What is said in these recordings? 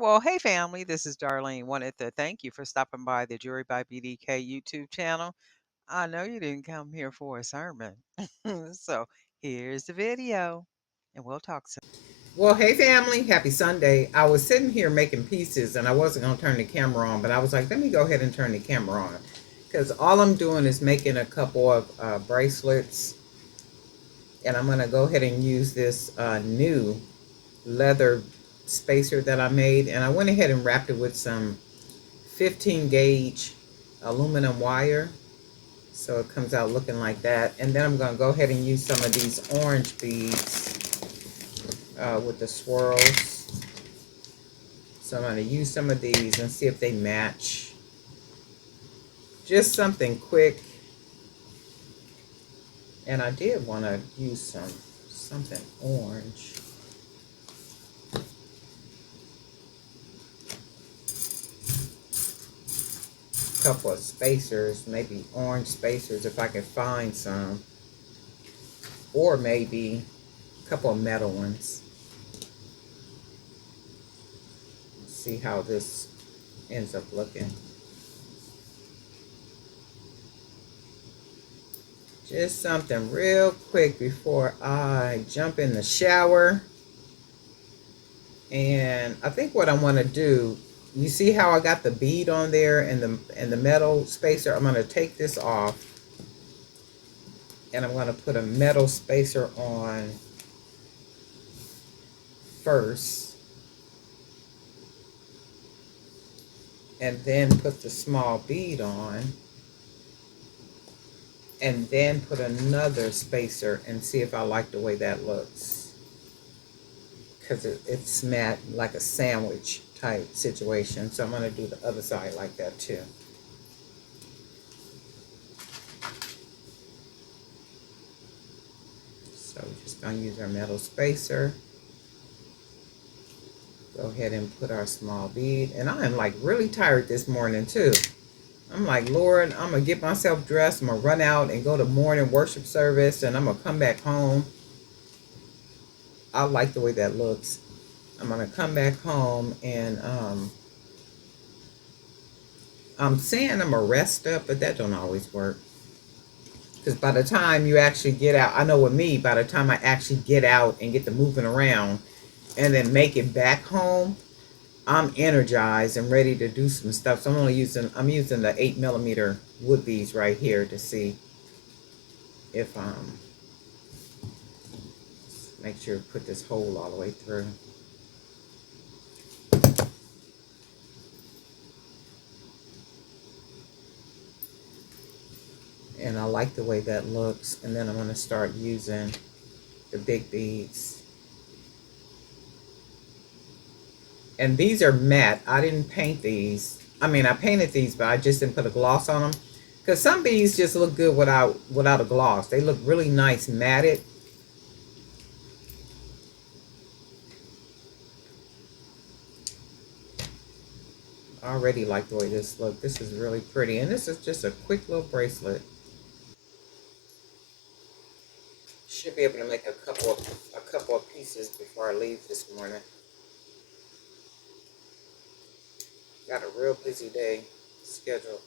Well, hey family, this is Darlene. Wanted to thank you for stopping by the Jury by BDK YouTube channel. I know you didn't come here for a sermon. So here's the video, and we'll talk soon. Well, hey family, happy Sunday. I was sitting here making pieces and I wasn't going to turn the camera on, but I was like, let me go ahead and turn the camera on because all I'm doing is making a couple of bracelets, and I'm going to go ahead and use this new leather spacer that I made, and I went ahead and wrapped it with some 15 gauge aluminum wire, so it comes out looking like that. And then I'm going to go ahead and use some of these orange beads with the swirls. So I'm going to use some of these and see if they match. Just something quick. And I did want to use something orange. A couple of spacers, maybe orange spacers if I can find some. Or maybe a couple of metal ones. See how this ends up looking. Just something real quick before I jump in the shower. And I think what I want to do, you see how I got the bead on there and the metal spacer? I'm going to take this off and I'm going to put a metal spacer on first and then put the small bead on and then put another spacer and see if I like the way that looks, because it's matte like a sandwich type situation. So I'm going to do the other side like that too. So we're just going to use our metal spacer. Go ahead and put our small bead. And I am like really tired this morning too. I'm like, Lord, I'm going to get myself dressed. I'm going to run out and go to morning worship service. And I'm going to come back home. I like the way that looks. I'm going to come back home and I'm saying I'm going to rest up, but that don't always work. Because by the time you actually get out, I know with me, by the time I actually get out and get to moving around and then make it back home, I'm energized and ready to do some stuff. So I'm using the 8mm wood beads right here to see if make sure to put this hole all the way through. And I like the way that looks. And then I'm going to start using the big beads. And these are matte. I didn't paint these. I mean, I painted these, but I just didn't put a gloss on them. Because some beads just look good without a gloss. They look really nice matted. I already like the way this looks. This is really pretty. And this is just a quick little bracelet. Should be able to make a couple of pieces before I leave this morning. Got a real busy day scheduled.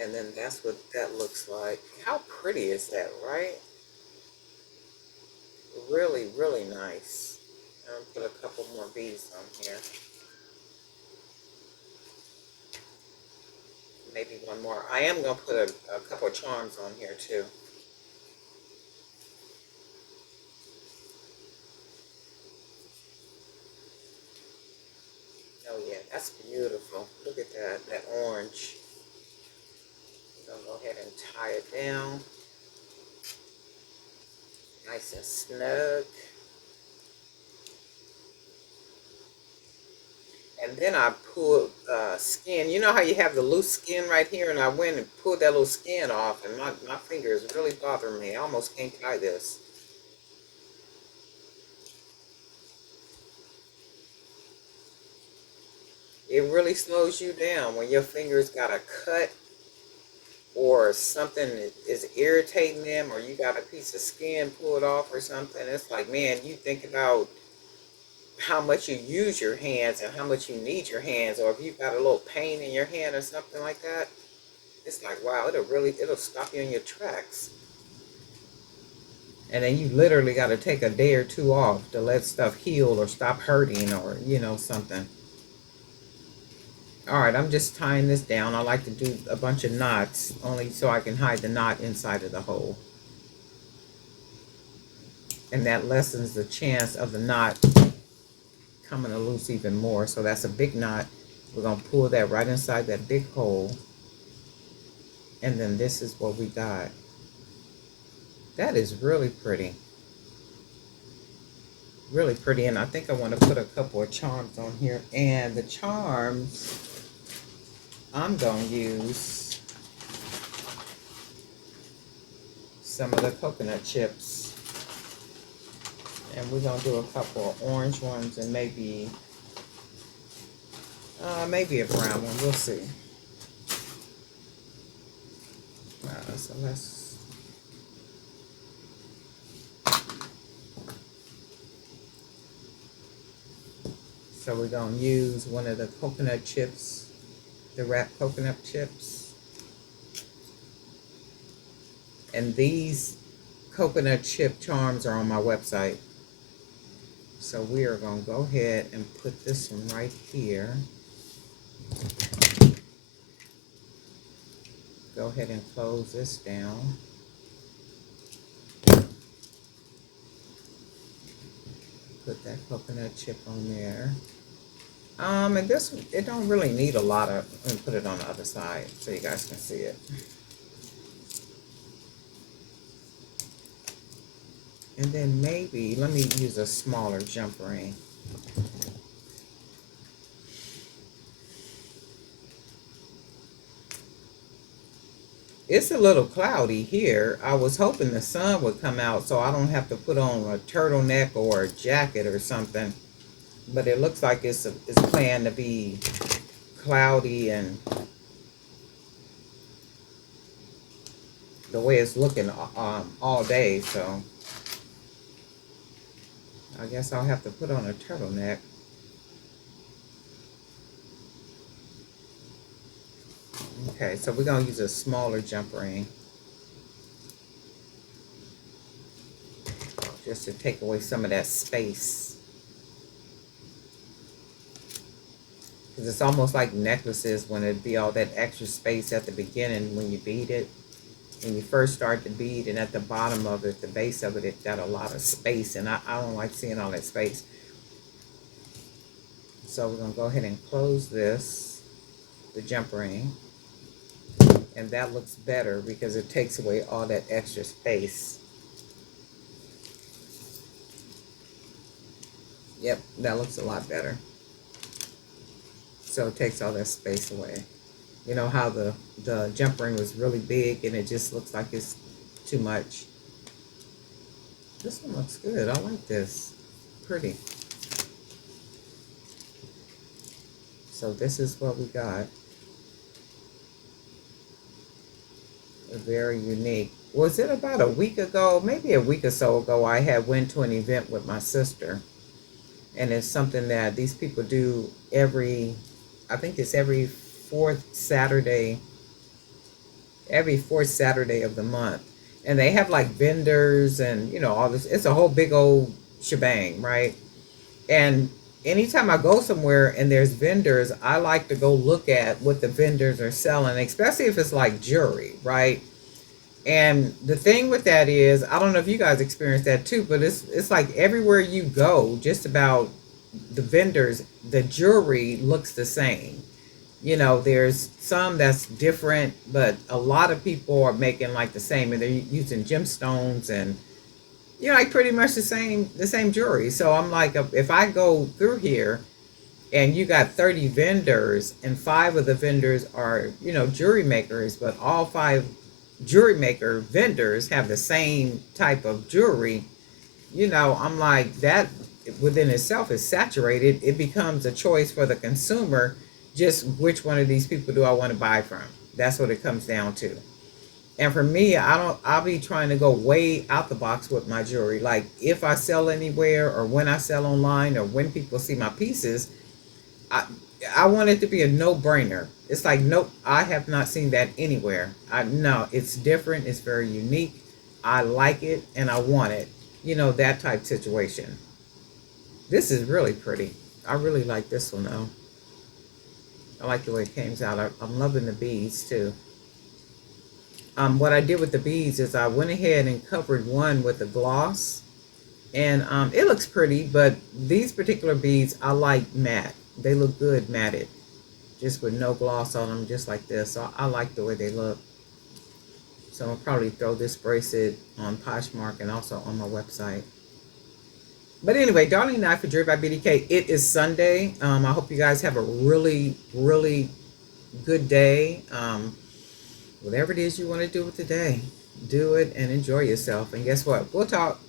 And then that's what that looks like. How pretty is that, right? Really, really nice. I'll put a couple more beads on here. Maybe one more. I am going to put a couple of charms on here too. Oh yeah, that's beautiful. Look at that orange. I'm going to go ahead and tie it down. Nice and snug. And then I pulled skin. You know how you have the loose skin right here? And I went and pulled that little skin off, and my finger is really bothering me. I almost can't tie this. It really slows you down when your fingers got a cut or something is irritating them, or you got a piece of skin pulled off or something. It's like, man, you think about how much you use your hands and how much you need your hands, or if you've got a little pain in your hand or something like that. It's like, wow, it'll stop you in your tracks. And then you literally got to take a day or two off to let stuff heal or stop hurting, or something. All right, I'm just tying this down. I like to do a bunch of knots only so I can hide the knot inside of the hole, and that lessens the chance of the knot coming loose even more. So that's a big knot. We're gonna pull that right inside that big hole, and then this is what we got. That is really pretty. Really pretty. And I think I want to put a couple of charms on here. And the charms I'm going to use some of the coconut chips. And we're going to do a couple of orange ones and maybe a brown one. We'll see. So let's... So we're going to use one of the coconut chips, the wrapped coconut chips. And these coconut chip charms are on my website. So we are going to go ahead and put this one right here. Go ahead and close this down. Put that coconut chip on there. And this, it don't really need a lot of, let me put it on the other side so you guys can see it. And then maybe, let me use a smaller jump ring. It's a little cloudy here. I was hoping the sun would come out so I don't have to put on a turtleneck or a jacket or something. But it looks like it's planned to be cloudy, and the way it's looking all day. So I guess I'll have to put on a turtleneck. Okay, so we're going to use a smaller jump ring just to take away some of that space. Because it's almost like necklaces when it'd be all that extra space at the beginning when you bead it. When you first start to bead, and at the bottom of it, the base of it, it got a lot of space, and I don't like seeing all that space. So we're going to go ahead and close this, the jump ring. And that looks better because it takes away all that extra space. Yep, that looks a lot better. So it takes all that space away. You know how the jump ring was really big and it just looks like it's too much. This one looks good. I like this. Pretty. So this is what we got. Very unique. Was it about a week ago, maybe a week or so ago, I had went to an event with my sister, and it's something that these people do I think it's every fourth Saturday of the month, and they have like vendors and all this. It's a whole big old shebang, right? And anytime I go somewhere and there's vendors, I like to go look at what the vendors are selling, especially if it's like jewelry, right? And the thing with that is, I don't know if you guys experience that too, but it's like everywhere you go, just about the vendors, the jewelry looks the same. There's some that's different, but a lot of people are making like the same, and they're using gemstones and like pretty much the same jewelry. So I'm like, if I go through here and you got 30 vendors and 5 of the vendors are jewelry makers, but all 5 jewelry maker vendors have the same type of jewelry, I'm like, that within itself is saturated. It becomes a choice for the consumer Just which one of these people do I want to buy from? That's what it comes down to. And for me, I'll be trying to go way out the box with my jewelry. Like if I sell anywhere or when I sell online or when people see my pieces, I I want it to be a no-brainer. It's like, nope, I have not seen that anywhere. I no, it's different, it's very unique. I like it and I want it. That type situation. This is really pretty. I really like this one though. I like the way it came out. I'm loving the beads too. What I did with the beads is I went ahead and covered one with a gloss, and it looks pretty. But these particular beads, I like matte. They look good matted, just with no gloss on them, just like this. So I like the way they look. So I'll probably throw this bracelet on Poshmark and also on my website. But anyway, Darlene and I for Jewelry by BDK. It is Sunday. I hope you guys have a really, really good day. Whatever it is you want to do with the day, do it and enjoy yourself. And guess what? We'll talk.